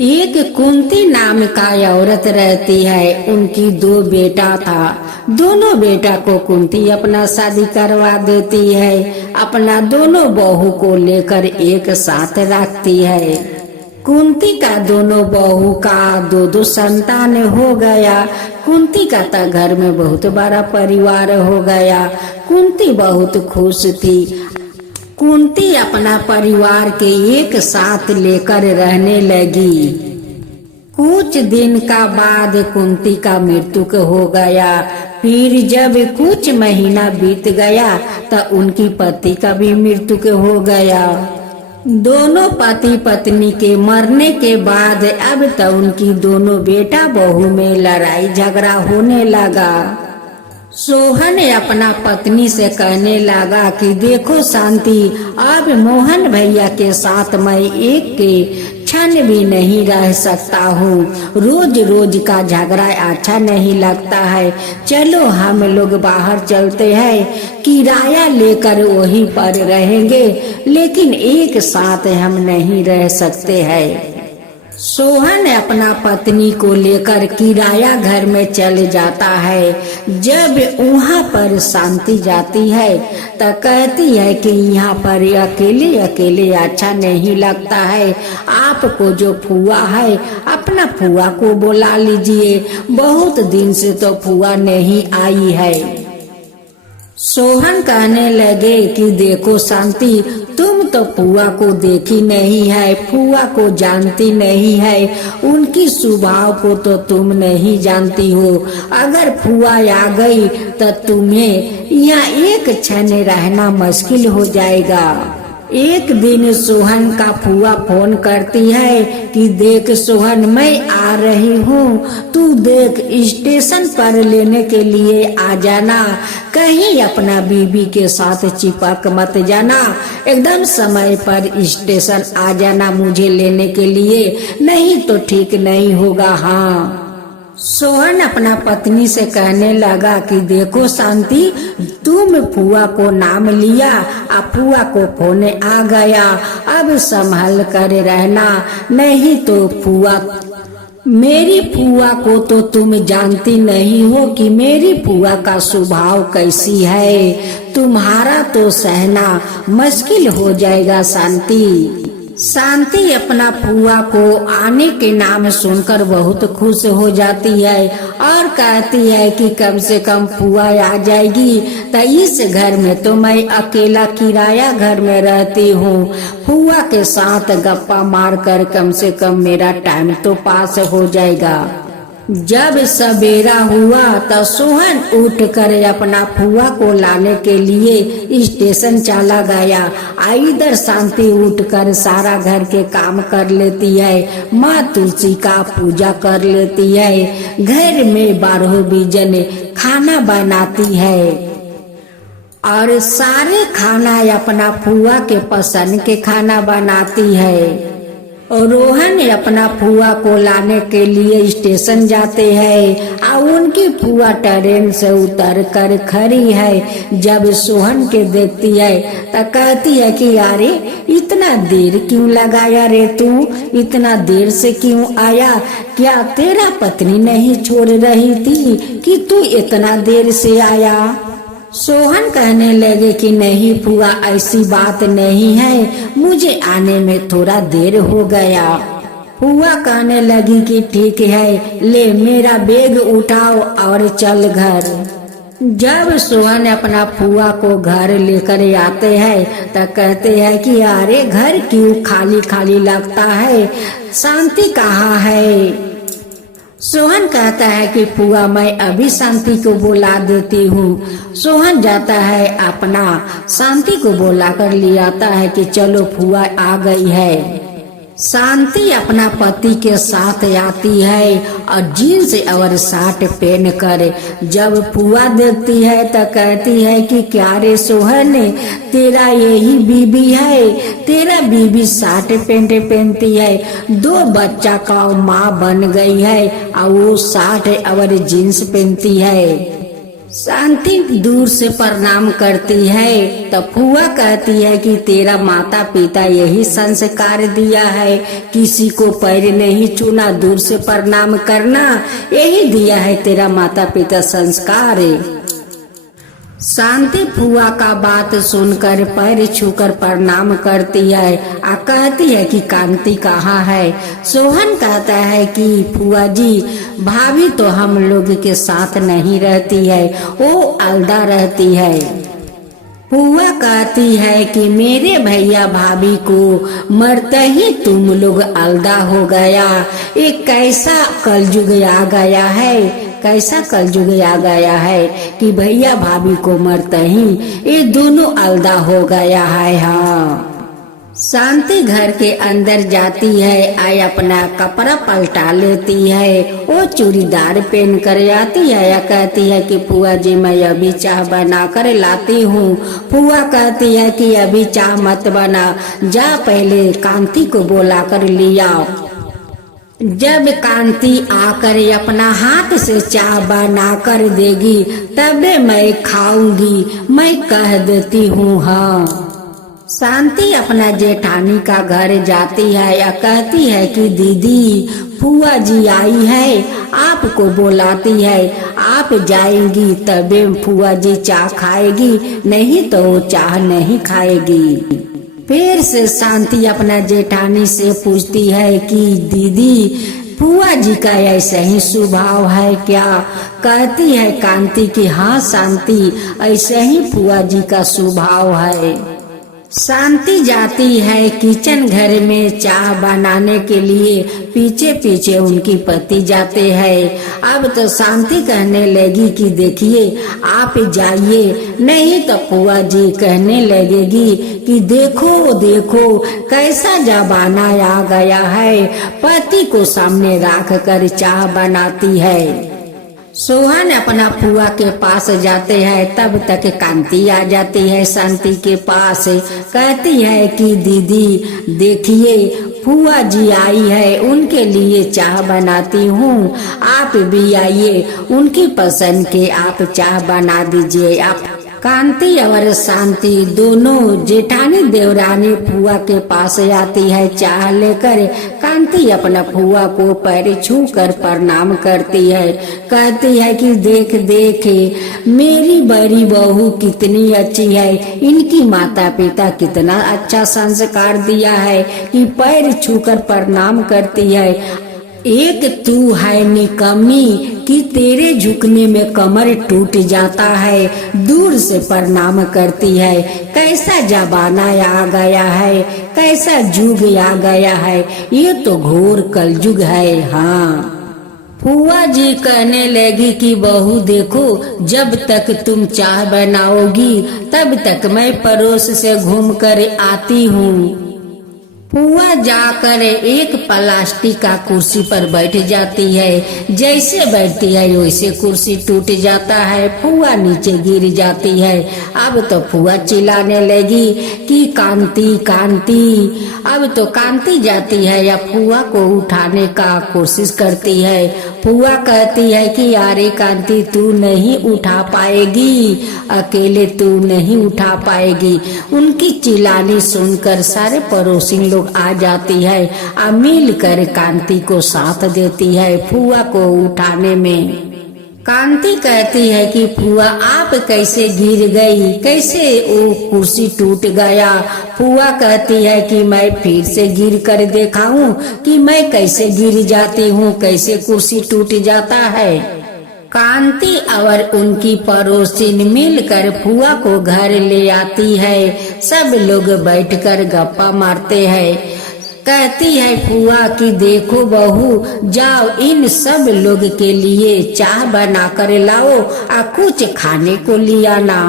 एक कुंती नाम का औरत रहती है। उनकी दो बेटा था। दोनों बेटा को कुंती अपना शादी करवा देती है। अपना दोनों बहू को लेकर एक साथ रखती है। कुंती का दोनों बहू का दो दो संतान हो गया। कुंती का तो घर में बहुत बड़ा परिवार हो गया। कुंती बहुत खुश थी। कुंती अपना परिवार के एक साथ लेकर रहने लगी। कुछ दिन का बाद कुंती का मृत्यु हो गया। फिर जब कुछ महीना बीत गया तो उनकी पति का भी मृत्यु हो गया। दोनों पति पत्नी के मरने के बाद अब तो उनकी दोनों बेटा बहू में लड़ाई झगड़ा होने लगा। सोहन अपना पत्नी से कहने लगा कि देखो शांति, अब मोहन भैया के साथ मैं एक के क्षण भी नहीं रह सकता हूँ। रोज रोज का झगड़ा अच्छा नहीं लगता है। चलो हम लोग बाहर चलते हैं, किराया लेकर वहीं पर रहेंगे, लेकिन एक साथ हम नहीं रह सकते हैं। सोहन अपना पत्नी को लेकर किराया घर में चले जाता है। जब वहाँ पर शांति जाती है तो कहती है कि यहाँ पर अकेले अकेले अच्छा नहीं लगता है। आपको जो फुआ है अपना फुआ को बुला लीजिए, बहुत दिन से तो फुआ नहीं आई है। सोहन कहने लगे कि देखो शांति, तुम तो फुआ को देखी नहीं है, फुआ को जानती नहीं है, उनकी स्वभाव को तो तुम नहीं जानती हो। अगर फुआ आ गई तो तुम्हें यहाँ एक क्षण रहना मुश्किल हो जाएगा। एक दिन सोहन का फुआ फोन करती है कि देख सोहन, मैं आ रही हूँ, तू देख स्टेशन पर लेने के लिए आ जाना। कहीं अपना बीबी के साथ चिपक मत जाना। एकदम समय पर स्टेशन आ जाना मुझे लेने के लिए, नहीं तो ठीक नहीं होगा। हाँ। सोहन अपना पत्नी से कहने लगा कि देखो शांति, तुम फुआ को नाम लिया, अब फुआ को फोन आ गया, अब संभल कर रहना, नहीं तो फुआ, मेरी फुआ को तो तुम जानती नहीं हो कि मेरी फुआ का स्वभाव कैसी है। तुम्हारा तो सहना मुश्किल हो जाएगा शांति। शांति अपना फुआ को आने के नाम सुनकर बहुत खुश हो जाती है और कहती है कि कम से कम फुआ आ जाएगी तो इस घर में तो मैं अकेला किराया घर में रहती हूँ। फुआ के साथ गप्पा मारकर कम से कम मेरा टाइम तो पास हो जाएगा। जब सवेरा हुआ तो सोहन उठकर अपना फुआ को लाने के लिए स्टेशन चला गया। इधर शांति उठकर सारा घर के काम कर लेती है, माँ तुलसी का पूजा कर लेती है, घर में 12 बीजन खाना बनाती है और सारे खाना अपना फुआ के पसंद के खाना बनाती है। और रोहन अपना फुआ को लाने के लिए स्टेशन जाते हैं और उनकी फुआ ट्रेन से उतर कर खड़ी है। जब सोहन के देखती है तो कहती है कि अरे इतना देर क्यों लगाया रे, तू इतना देर से क्यों आया? क्या तेरा पत्नी नहीं छोड़ रही थी कि तू इतना देर से आया? सोहन कहने लगे कि नहीं फुआ, ऐसी बात नहीं है, मुझे आने में थोड़ा देर हो गया। फुआ कहने लगी कि ठीक है, ले मेरा बैग उठाओ और चल घर। जब सोहन अपना फुआ को घर लेकर आते हैं तो कहते हैं कि अरे घर क्यों खाली खाली लगता है, शांति कहाँ है? सोहन कहता है कि फुआ मैं अभी शांति को बुला देती हूँ। सोहन जाता है अपना शांति को बुलाकर ले आता है कि चलो फुआ आ गई है। शांति अपना पति के साथ आती है और जीन्स और शर्ट पहन कर। जब फुआ देखती है तो कहती है कि क्या रे सोहन, तेरा यही बीबी है? तेरा बीबी शर्ट पैंट पहनती है, 2 बच्चा का माँ बन गई है और वो शर्ट और जीन्स पहनती है। शांति दूर से प्रणाम करती है तो फुआ कहती है कि तेरा माता पिता यही संस्कार दिया है, किसी को पैर नहीं छूना, दूर से प्रणाम करना, यही दिया है तेरा माता पिता संस्कार। शांति फुआ का बात सुनकर पैर छूकर प्रणाम करती है और कहती है कि कांति कहाँ है। सोहन कहता है कि फुआ जी, भाभी तो हम लोग के साथ नहीं रहती है, वो अलदा रहती है। फुआ कहती है कि मेरे भैया भाभी को मरते ही तुम लोग अलदा हो गया, ये कैसा कलयुग आ गया है, कैसा कलयुग आ गया है कि भैया भाभी को मरते ही ये दोनों अलदा हो गया है। हाँ, शांति घर के अंदर जाती है, आय अपना कपड़ा पलटा लेती है, वो चूड़ीदार पहन कर आती है या कहती है कि फुआ जी मैं अभी चाय बना कर लाती हूँ। फुआ कहती है कि अभी चाय मत बना, जा पहले कांति को बुला कर ले आओ। जब कांति आकर अपना हाथ से चाय बना कर देगी तबे मैं खाऊंगी, मैं कह देती हूँ। हाँ, शांति अपना जेठानी का घर जाती है या कहती है कि दीदी फुआ जी आई है, आपको बुलाती है, आप जाएंगी तबे फुआ जी चाय खाएगी, नहीं तो वो चाय नहीं खाएगी। फिर से शांति अपना जेठानी से पूछती है कि दीदी फुआ जी का ऐसा ही स्वभाव है क्या? कहती है कांति कि हाँ शांति, ऐसे ही फुआ जी का स्वभाव है। शांति जाती है किचन घर में चाय बनाने के लिए, पीछे पीछे उनकी पति जाते हैं। अब तो शांति कहने लगी कि देखिए आप जाइए, नहीं तो फुआ जी कहने लगेगी कि देखो देखो कैसा जमाना आ गया है, पति को सामने रख कर चाय बनाती है। सोहन अपना फुआ के पास जाते हैं, तब तक कांति आ जाती है शांति के पास। कहती है कि दीदी देखिए फुआ जी आई है, उनके लिए चाय बनाती हूँ, आप भी आइए, उनकी पसंद के आप चाय बना दीजिए। आप कांति और शांति दोनों जेठानी देवरानी फुआ के पास आती है चाय लेकर। कांति अपना फुआ को पैर छू कर प्रणाम करती है, कहती है कि देख देख मेरी बड़ी बहू कितनी अच्छी है, इनकी माता पिता कितना अच्छा संस्कार दिया है कि पैर छू कर प्रणाम करती है। एक तू है निकम्मी कि तेरे झुकने में कमर टूट जाता है, दूर से प्रणाम करती है। कैसा जमाना आ गया है, कैसा युग आ गया है, ये तो घोर कलयुग है। हाँ, फुआ जी कहने लगी कि बहू देखो, जब तक तुम चाय बनाओगी तब तक मैं पड़ोस से घूम कर आती हूँ। फुआ जाकर एक प्लास्टिक का कुर्सी पर बैठ जाती है, जैसे बैठती है वैसे कुर्सी टूट जाता है, फुआ नीचे गिर जाती है। अब तो फुआ चिल्लाने लगी कि कांति कांति। अब तो कांति जाती है या फुआ को उठाने का कोशिश करती है। फुआ कहती है कि अरे कांति तू नहीं उठा पाएगी, अकेले तू नहीं उठा पाएगी। उनकी चिल्लानी सुनकर सारे पड़ोसी लोग आ जाती है और मिलकर कांति को साथ देती है फुआ को उठाने में। कांति कहती है कि फुआ आप कैसे गिर गई, कैसे वो कुर्सी टूट गया? फुआ कहती है कि मैं फिर से गिर कर दिखाऊं कि मैं कैसे गिर जाती हूँ, कैसे कुर्सी टूट जाता है। कांति और उनकी पड़ोसिन मिलकर फुआ को घर ले आती है, सब लोग बैठकर गप्पा मारते हैं। कहती है फुआ कि देखो बहू, जाओ इन सब लोग के लिए चाय बना कर लाओ और कुछ खाने को ले आना।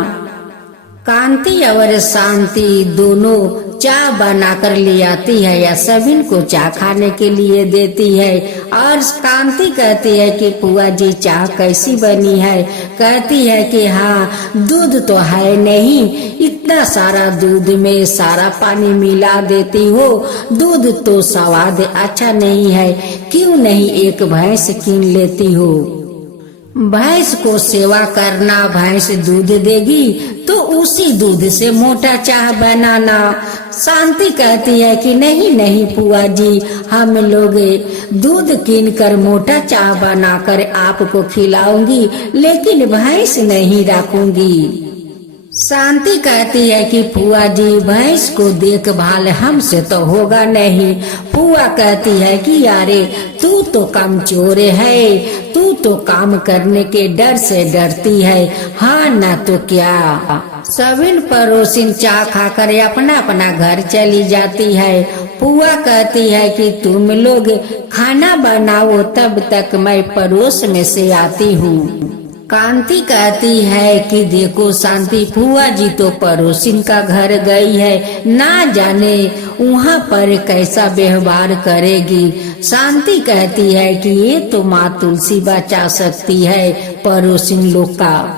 कांति और शांति दोनों चाय बनाकर ले आती है या सभी को चाय खाने के लिए देती है। और कांति कहती है कि फुआ जी चाय कैसी बनी है? कहती है कि हाँ, दूध तो है नहीं, इतना सारा दूध में सारा पानी मिला देती हो, दूध तो स्वाद अच्छा नहीं है, क्यों नहीं एक भैंस कीन लेती हो? भैंस को सेवा करना, भैंस दूध देगी तो उसी दूध से मोटा चाह बनाना। शांति कहती है कि नहीं नहीं फुआ जी, हम लोग दूध कीन कर मोटा चाह बनाकर आपको खिलाऊंगी, लेकिन भैंस नहीं रखूंगी। शांति कहती है कि फुआ जी, भैंस को देखभाल हमसे तो होगा नहीं। फुआ कहती है कि यारे तू तो कमजोर है, तू तो काम करने के डर से डरती है, हाँ ना तो क्या। सबिन पड़ोसिन चाय खाकर अपना अपना घर चली जाती है। फुआ कहती है कि तुम लोग खाना बनाओ, तब तक मैं पड़ोस में से आती हूँ। कांति कहती है कि देखो शांति, फुआ जी तो पड़ोसिन का घर गई है, ना जाने वहाँ पर कैसा व्यवहार करेगी। शांति कहती है कि ये तो माँ तुलसी बचा सकती है पड़ोसिन लोग का।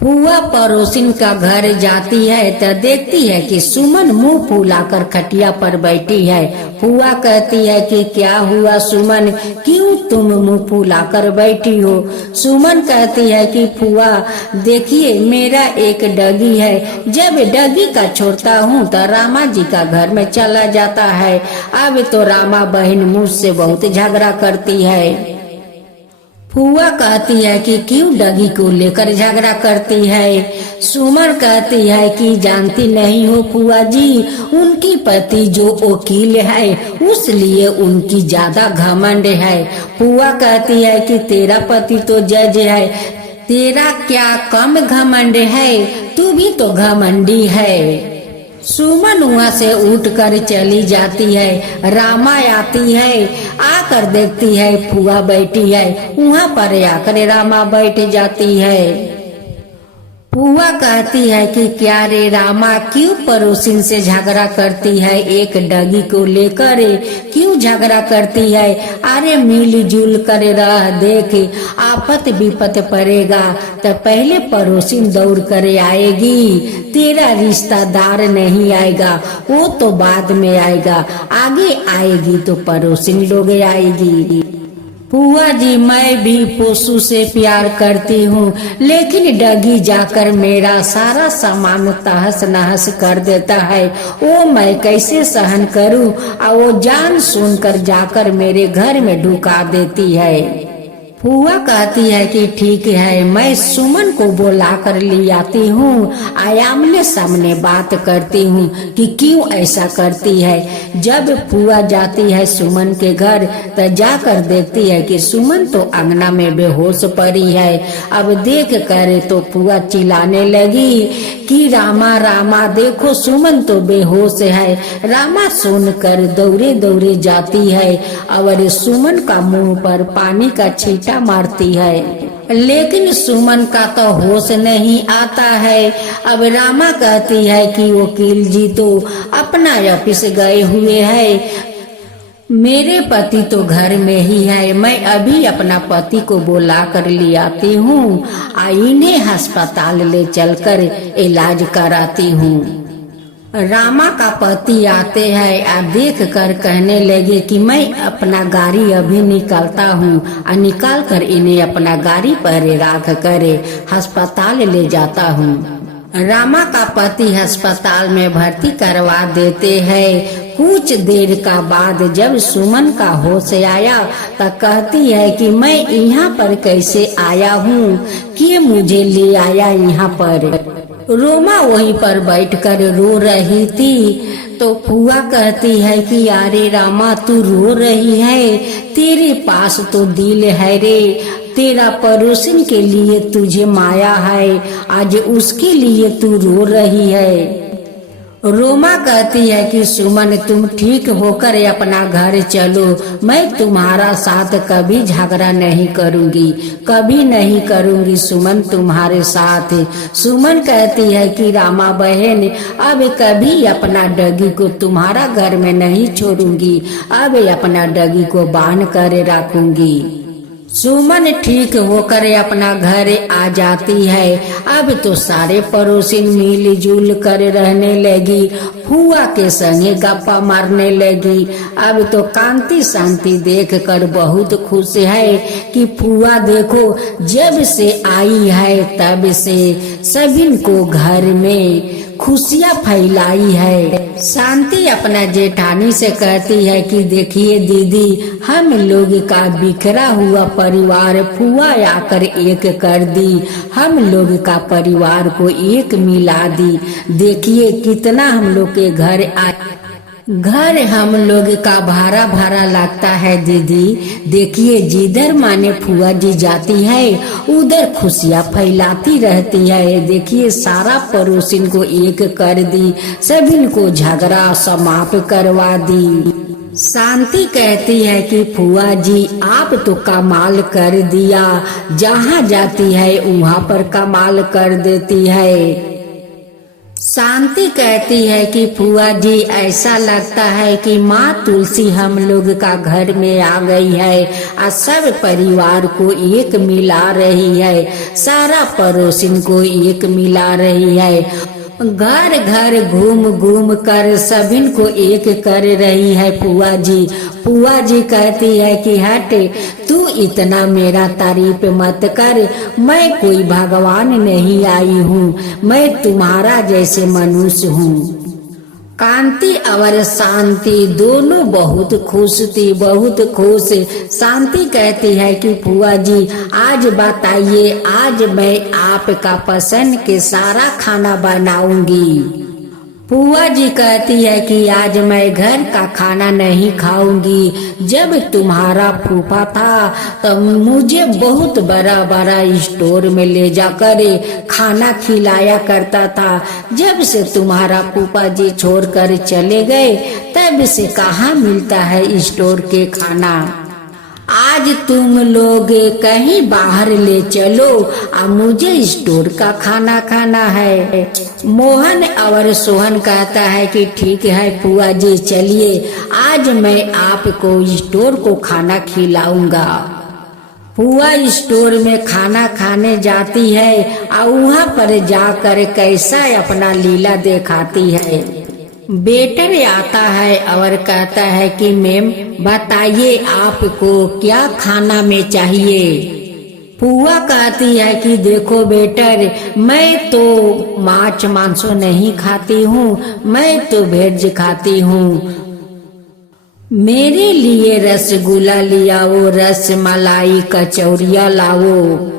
फुआ पड़ोसिन का घर जाती है तो देखती है कि सुमन मुंह फुलाकर खटिया पर बैठी है। फुआ कहती है कि क्या हुआ सुमन, क्यों तुम मुंह फुलाकर बैठी हो। सुमन कहती है कि फुआ देखिए, मेरा एक डगी है, जब डगी का छोड़ता हूँ तो रामा जी का घर में चला जाता है। अब तो रामा बहन मुझसे बहुत झगड़ा करती है। फुआ कहती है कि क्यों डगी को लेकर झगड़ा करती है। सुमन कहती है कि जानती नहीं हो फुआ जी, उनकी पति जो वकील है उसलिए उनकी ज्यादा घमंड है। फुआ कहती है कि तेरा पति तो जज है, तेरा क्या कम घमंड है, तू भी तो घमंडी है। सुमन वहाँ से उठकर चली जाती है। रामा आती है, आकर देखती है फुआ बैठी है, वहाँ पर आकर रामा बैठ जाती है। फुआ कहती है कि क्या रे रामा, क्यों पड़ोसिन से झगड़ा करती है, एक डगी को लेकर क्यों झगड़ा करती है। अरे मिलजुल कर रह, देख आफत विपत पड़ेगा तो पहले पड़ोसिन दौड़ कर आएगी, तेरा रिश्तेदार नहीं आएगा, वो तो बाद में आएगा, आगे आएगी तो पड़ोसिन लोग आएगी। फुआ जी मैं भी पोसू से प्यार करती हूँ, लेकिन डगी जाकर मेरा सारा सामान तहस नहस कर देता है, वो मैं कैसे सहन करूँ। और वो जान सुनकर जाकर मेरे घर में ढुका देती है। फुआ कहती है कि ठीक है, मैं सुमन को बुला कर ले आती हूँ, आमने सामने बात करती हूँ कि क्यों ऐसा करती है। जब फुआ जाती है सुमन के घर तो जाकर देखती है कि सुमन तो अंगना में बेहोश पड़ी है। अब देख कर तो फुआ चिल्लाने लगी कि रामा रामा देखो सुमन तो बेहोश है। रामा सुनकर दौड़े दौड़े जाती है और सुमन का मुंह पर पानी का छींटा मारती है, लेकिन सुमन का तो होश नहीं आता है। अब रामा कहती है कि वकील जी तो अपना ऑफिस गए हुए हैं, मेरे पति तो घर में ही है, मैं अभी अपना पति को बुला कर ले आती हूँ, इन्हें अस्पताल ले चलकर इलाज कराती हूँ। रामा का पति आते हैं और देख कर कहने लगे कि मैं अपना गाड़ी अभी निकालता हूँ, और निकाल कर इन्हें अपना गाड़ी पर रख कर अस्पताल ले जाता हूँ। रामा का पति अस्पताल में भर्ती करवा देते हैं। कुछ देर का बाद जब सुमन का होश आया तो कहती है कि मैं यहाँ पर कैसे आया हूँ, कि मुझे ले आया यहाँ पर। रोमा वहीं पर बैठकर रो रही थी तो फुआ कहती है कि अरे रामा तू रो रही है, तेरे पास तो दिल है रे, तेरा पड़ोसिन के लिए तुझे माया है, आज उसके लिए तू रो रही है। रोमा कहती है कि सुमन तुम ठीक होकर अपना घर चलो, मैं तुम्हारा साथ कभी झगड़ा नहीं करूंगी, कभी नहीं करूंगी सुमन तुम्हारे साथ। सुमन कहती है कि रामा बहन अब कभी अपना डगी को तुम्हारा घर में नहीं छोड़ूंगी, अब अपना डगी को बांध कर रखूंगी। सुमन ठीक होकर अपना घर आ जाती है। अब तो सारे पड़ोसिन मिलजुल कर रहने लगी, फुआ के संगे गप्पा मारने लगी। अब तो कांति शांति देख कर बहुत खुश है कि फुआ देखो जब से आई है तब से सभी को घर में खुशियाँ फैलाई है। शांति अपना जेठानी से कहती है कि देखिए दीदी, हम लोग का बिखरा हुआ परिवार फुआ आकर एक कर दी, हम लोग का परिवार को एक मिला दी। देखिए कितना हम लोग के घर हम लोग का भाड़ा भाड़ा लगता है दीदी। देखिए जिधर माने फुआ जी जाती है उधर खुशियाँ फैलाती रहती है। देखिए सारा पड़ोसिन को एक कर दी, सभी को झगड़ा समाप्त करवा दी। शांति कहती है कि फुआ जी आप तो कमाल कर दिया, जहाँ जाती है वहाँ पर कमाल कर देती है। शांति कहती है कि फुआ जी ऐसा लगता है कि माँ तुलसी हम लोग का घर में आ गई है और सब परिवार को एक मिला रही है, सारा पड़ोसिन को एक मिला रही है। घर घर घूम घूम कर सभी को एक कर रही है फुआ जी। फुआ जी कहती है कि हट, तू इतना मेरा तारीफ मत कर, मैं कोई भगवान नहीं आई हूँ, मैं तुम्हारा जैसे मनुष्य हूँ। कांति और शांति दोनों बहुत खुश थी, बहुत खुश। शांति कहती है कि फुआ जी आज बताइए, आज मैं आपका पसंद के सारा खाना बनाऊंगी। फुआ जी कहती है कि आज मैं घर का खाना नहीं खाऊंगी। जब तुम्हारा फूफा था तब मुझे बहुत बड़ा बड़ा स्टोर में ले जाकर खाना खिलाया करता था। जब से तुम्हारा फूफा जी छोड़कर चले गए तब से कहाँ मिलता है स्टोर के खाना। आज तुम लोग कहीं बाहर ले चलो और मुझे स्टोर का खाना खाना है। मोहन और सोहन कहता है कि ठीक है फुआ जी, चलिए आज मैं आपको स्टोर को खाना खिलाऊंगा। फुआ स्टोर में खाना खाने जाती है और वहाँ पर जाकर कैसा अपना लीला दिखाती है। वेटर आता है और कहता है कि मैम बताइए आपको क्या खाना में चाहिए। फुआ कहती है कि देखो बेटर, मैं तो मांस मांसो नहीं खाती हूँ, मैं तो वेज खाती हूँ। मेरे लिए रसगुल्ला लियाओ, रस मलाई कचौरिया लाओ।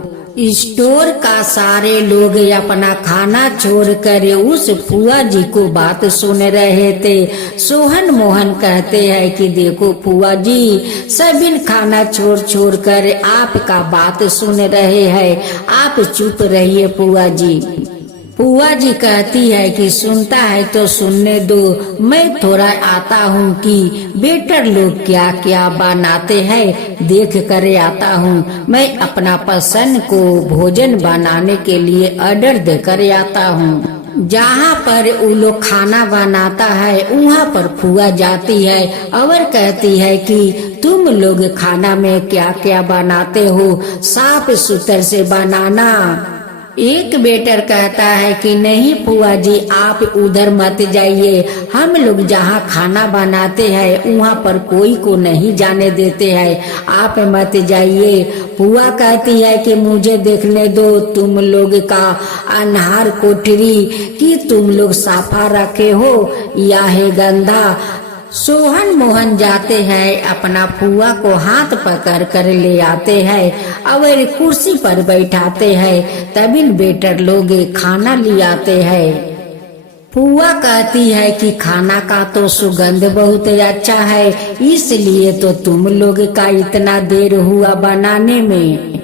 स्टोर का सारे लोग अपना खाना छोड़कर उस फुआ जी को बात सुन रहे थे। सोहन मोहन कहते हैं कि देखो फुआ जी, सभी खाना छोड़ छोड़ कर आपका बात सुन रहे हैं, आप चुप रहिए फुआ जी। फुआ जी कहती है कि सुनता है तो सुनने दो, मैं थोड़ा आता हूँ कि वेटर लोग क्या क्या बनाते हैं देख कर आता हूँ। मैं अपना पसंद को भोजन बनाने के लिए ऑर्डर देकर आता हूँ। जहाँ पर वो लोग खाना बनाता है वहाँ पर फुआ जाती है और कहती है कि तुम लोग खाना में क्या क्या बनाते हो, साफ सुथर से बनाना। एक वेटर कहता है कि नहीं फुआ जी, आप उधर मत जाइए, हम लोग जहाँ खाना बनाते हैं वहाँ पर कोई को नहीं जाने देते हैं, आप मत जाइए। फुआ कहती है कि मुझे देखने दो तुम लोग का अनहार कोठरी, कि तुम लोग साफा रखे हो या है गंदा। सोहन मोहन जाते हैं, अपना फुआ को हाथ पकड़ कर ले आते हैं और कुर्सी पर बैठाते हैं। तभी वेटर लोग खाना ले आते हैं। फुआ कहती है कि खाना का तो सुगंध बहुत अच्छा है, इसलिए तो तुम लोग का इतना देर हुआ बनाने में।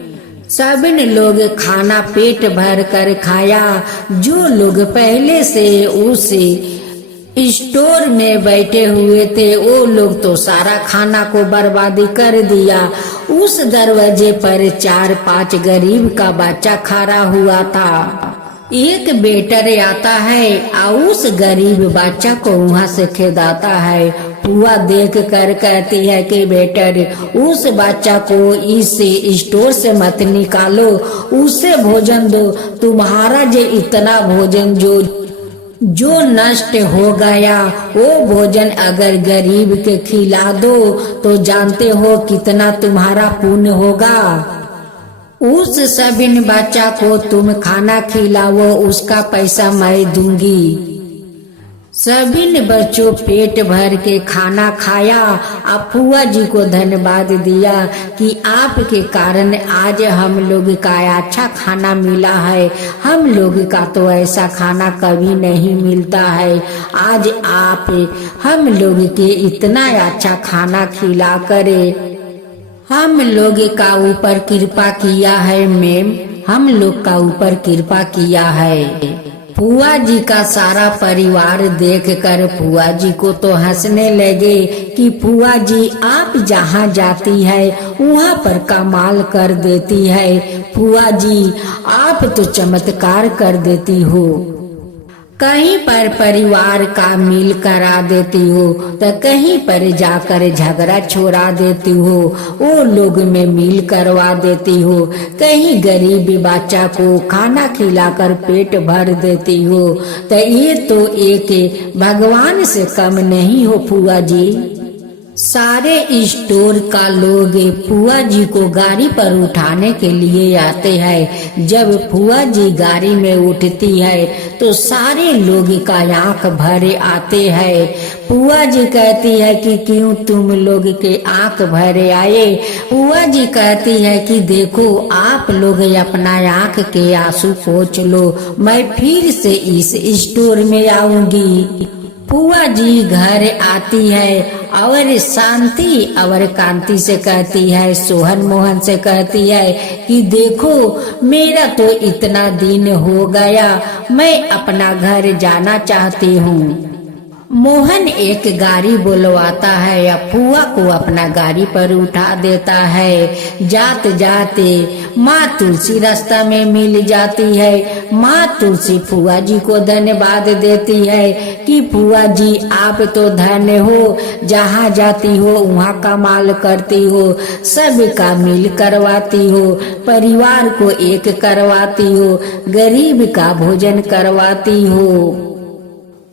सभी लोग खाना पेट भर कर खाया। जो लोग पहले से उस स्टोर में बैठे हुए थे वो लोग तो सारा खाना को बर्बादी कर दिया। उस दरवाजे पर 4-5 गरीब का बच्चा खड़ा हुआ था। एक वेटर आता है और उस गरीब बच्चा को वहाँ से खेदाता है। फुआ देख कर कहती है कि बेटर उस बच्चा को इस स्टोर से मत निकालो, उसे भोजन दो। तुम्हारा जो इतना भोजन जो नष्ट हो गया, वो भोजन अगर गरीब के खिला दो तो जानते हो कितना तुम्हारा पुण्य होगा। उस सबिन बच्चा को तुम खाना खिलाओ, उसका पैसा मैं दूंगी। सभी बच्चों पेट भर के खाना खाया। अब फुआ जी को धन्यवाद दिया कि आपके कारण आज हम लोग का अच्छा खाना मिला है। हम लोग का तो ऐसा खाना कभी नहीं मिलता है। आज आप हम लोग के इतना अच्छा खाना खिला करे हम लोग का ऊपर कृपा किया है मैम, हम लोग का ऊपर कृपा किया है। फुआ जी का सारा परिवार देखकर फुआ जी को तो हंसने लगे कि फुआ जी आप जहाँ जाती है वहाँ पर कमाल कर देती है। फुआ जी आप तो चमत्कार कर देती हो। कहीं पर परिवार का मिल करा देती हो तो कहीं पर जाकर झगड़ा छोड़ा देती हो, वो लोग में मिल करवा देती हो। कहीं गरीब बच्चा को खाना खिलाकर पेट भर देती हो। तो ये तो एक भगवान से कम नहीं हो फुआ जी। सारे स्टोर का लोग फुआ जी को गाड़ी पर उठाने के लिए आते हैं। जब फुआ जी गाड़ी में उठती है तो सारे लोग का आंख भरे आते हैं। फुआ जी कहती है कि क्यों तुम लोग के आंख भरे आए? फुआ जी कहती है कि देखो आप लोग अपना आंख के आंसू पोंछ लो, मैं फिर से इस स्टोर में आऊंगी। फुआ जी घर आती है और शांति और कांति से कहती है, सोहन मोहन से कहती है कि देखो मेरा तो इतना दिन हो गया, मैं अपना घर जाना चाहती हूँ। मोहन एक गाड़ी बुलवाता है या फुआ को अपना गाड़ी पर उठा देता है। जाते जाते माँ तुलसी रास्ता में मिल जाती है। माँ तुलसी फुआ जी को धन्यवाद देती है कि फुआ जी आप तो धन्य हो, जहाँ जाती हो वहाँ कमाल करती हो, सबका मिल करवाती हो, परिवार को एक करवाती हो, गरीब का भोजन करवाती हो।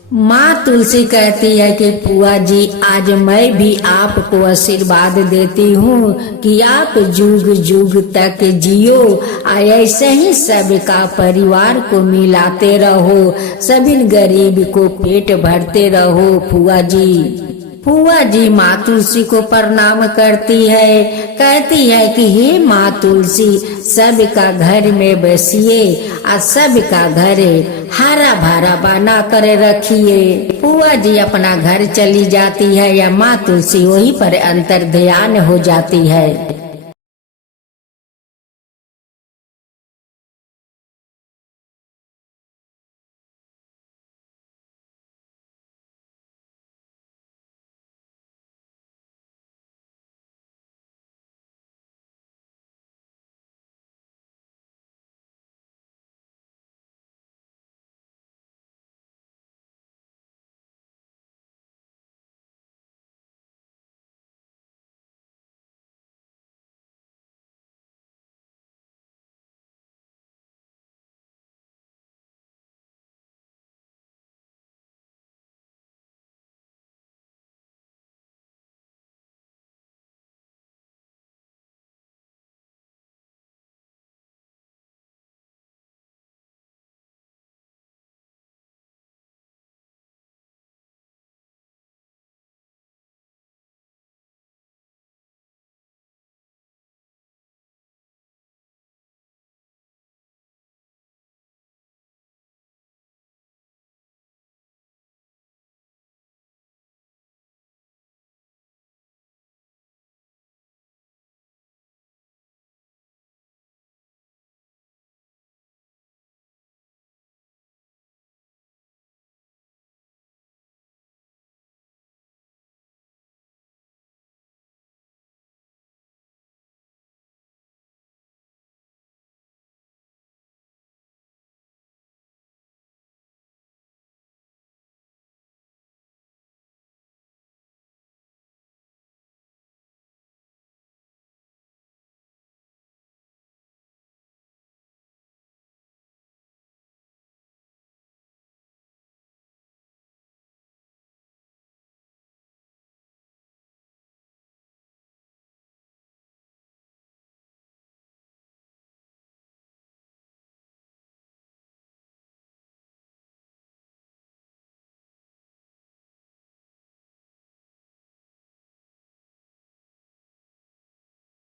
माँ तुलसी कहती है कि फुआ जी आज मैं भी आपको आशीर्वाद देती हूँ कि आप जुग जुग तक जियो, ऐसे ही सबका परिवार को मिलाते रहो, सभी गरीब को पेट भरते रहो। फुआ जी माँ तुलसी को प्रणाम करती है, कहती है कि हे माँ तुलसी सबका घर में बसिए और सबका घर हरा भरा बना कर रखिए। फुआ जी अपना घर चली जाती है या माँ तुलसी वहीं पर अंतर ध्यान हो जाती है।